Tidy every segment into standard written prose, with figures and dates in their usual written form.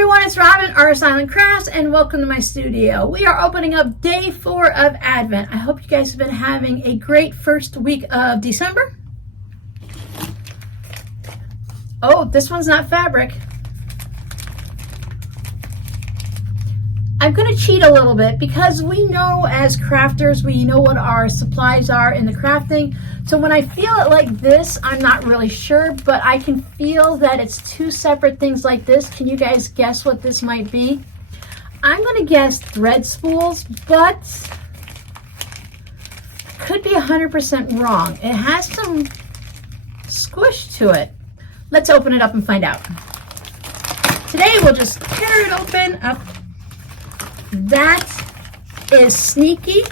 everyone, it's Robin, Artist Island Crafts, and welcome to my studio. We are opening up day 4 of Advent. I hope you guys have been having a great first week of December. Oh, this one's not fabric. I'm going to cheat a little bit because we know as crafters, we know what our supplies are in the crafting. So when I feel it like this, I'm not really sure, but I can feel that it's two separate things like this. Can you guys guess what this might be? I'm going to guess thread spools, but could be 100% wrong. It has some squish to it. Let's open it up and find out. Today we'll just tear it open up. That is sneaky.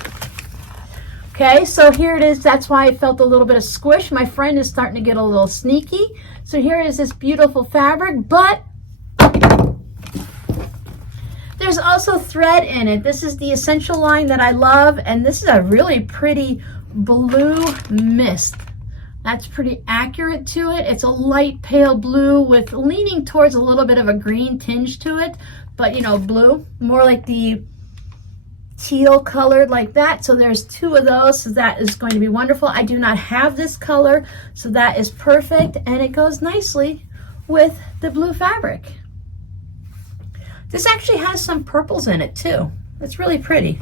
Okay, so here it is. That's why I felt a little bit of squish. My friend is starting to get a little sneaky. So here is this beautiful fabric, but there's also thread in it. This is the Essential line that I love, and this is a really pretty blue mist. That's pretty accurate to it. It's a light pale blue with leaning towards a little bit of a green tinge to it, but you know, blue, more like the teal colored like that. So there's two of those, so that is going to be wonderful. I do not have this color, so that is perfect, and it goes nicely with the blue fabric. This actually has some purples in it too. It's really pretty.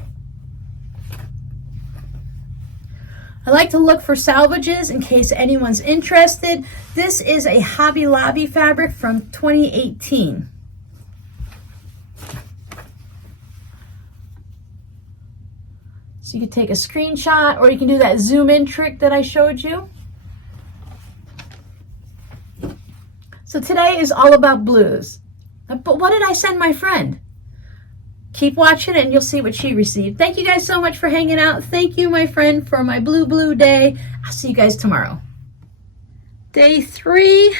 I like to look for salvages in case anyone's interested. This is a Hobby Lobby fabric from 2018. So you can take a screenshot, or you can do that zoom in trick that I showed you. So today is all about blues. But what did I send my friend? Keep watching and you'll see what she received. Thank you guys so much for hanging out. Thank you, my friend, for my blue day. I'll see you guys tomorrow. Day 3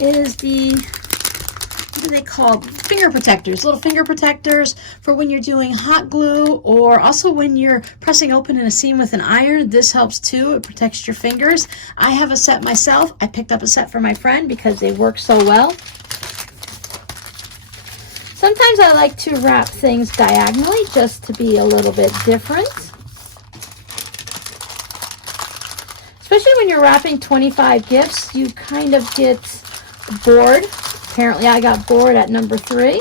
is the, what are they called? Finger protectors, little finger protectors for when you're doing hot glue, or also when you're pressing open in a seam with an iron. This helps too. It protects your fingers. I have a set myself. I picked up a set for my friend because they work so well. Sometimes I like to wrap things diagonally just to be a little bit different. Especially when you're wrapping 25 gifts, you kind of get bored. Apparently I got bored at number 3.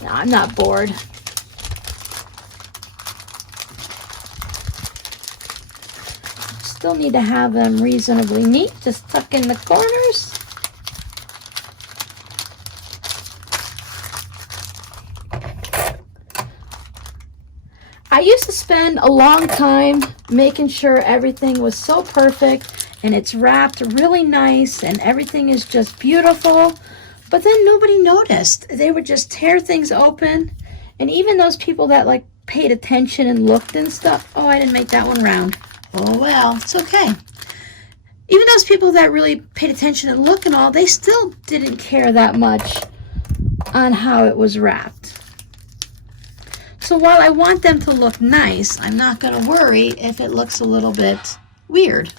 No, I'm not bored. Still need to have them reasonably neat. Just tuck in the corners. I used to spend a long time making sure everything was so perfect and it's wrapped really nice and everything is just beautiful, but then nobody noticed. They would just tear things open, and even those people that like paid attention and looked and stuff, oh, I didn't make that one round. Oh well, it's okay. Even those people that really paid attention and looked and all, they still didn't care that much on how it was wrapped. So while I want them to look nice, I'm not going to worry if it looks a little bit weird.